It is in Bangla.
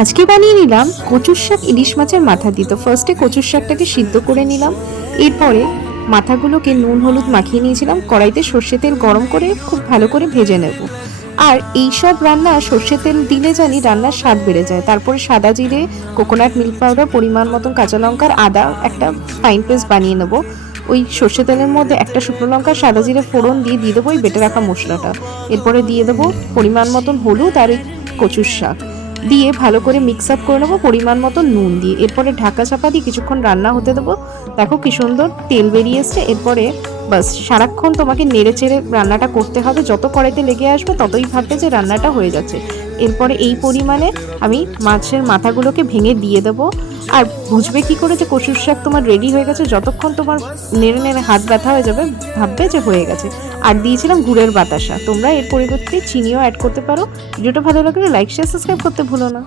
আজকে বানিয়ে নিলাম কচুর শাক ইলিশ মাছের মাথা দিয়ে। তো ফার্স্টে কচুর শাকটাকে সিদ্ধ করে নিলাম, এরপরে মাথাগুলোকে নুন হলুদ মাখিয়ে নিয়েছিলাম, কড়াইতে সর্ষে তেল গরম করে খুব ভালো করে ভেজে নেব। আর এই সব রান্না সর্ষে তেল দিলে জানি রান্নার স্বাদ বেড়ে যায়। তারপরে সাদা জিরে, কোকোনাট মিল্ক পাউডার, পরিমাণ মতন কাঁচা লঙ্কার আদা একটা ফাইন পেস্ট বানিয়ে নেবো। ওই সর্ষে তেলের মধ্যে একটা শুকনো লঙ্কা সাদা জিরে ফোড়ন দিয়ে দেবো ওই বেটে রাখা মশলাটা। এরপরে দিয়ে দেবো পরিমাণ মতন হলুদ আর ওই কচুর শাক দিয়ে ভালো করে মিক্স আপ করে নেবো পরিমাণ মতো নুন দিয়ে। এরপরে ঢাকা চাপা দিয়ে কিছুক্ষণ রান্না হতে দেবো। দেখো কি সুন্দর তেল বেরিয়ে এসছে। এরপরে বাস সারাক্ষণ তোমাকে নেড়ে চেড়ে রান্নাটা করতে হবে, যত কড়াইতে লেগে আসবে ততই ভাববে যে রান্নাটা হয়ে যাচ্ছে। এরপরে এই পরিমাণে আমি মাছের মাথাগুলোকে ভেঙে দিয়ে দেবো। আর বুঝবে কি করে যে কচুর শাক তোমার রেডি হয়ে গেছে? যতক্ষণ তোমার নেড়ে নেড়ে হাত ব্যথা হয়ে যাবে ভাববে যে হয়ে গেছে। আর দিয়েছিলাম গুড়ের বাতাসা, তোমরা এর পরিবর্তে চিনিও অ্যাড করতে পারো। ভিডিওটা ভালো লাগলে লাইক শেয়ার সাবস্ক্রাইব করতে ভুলো না।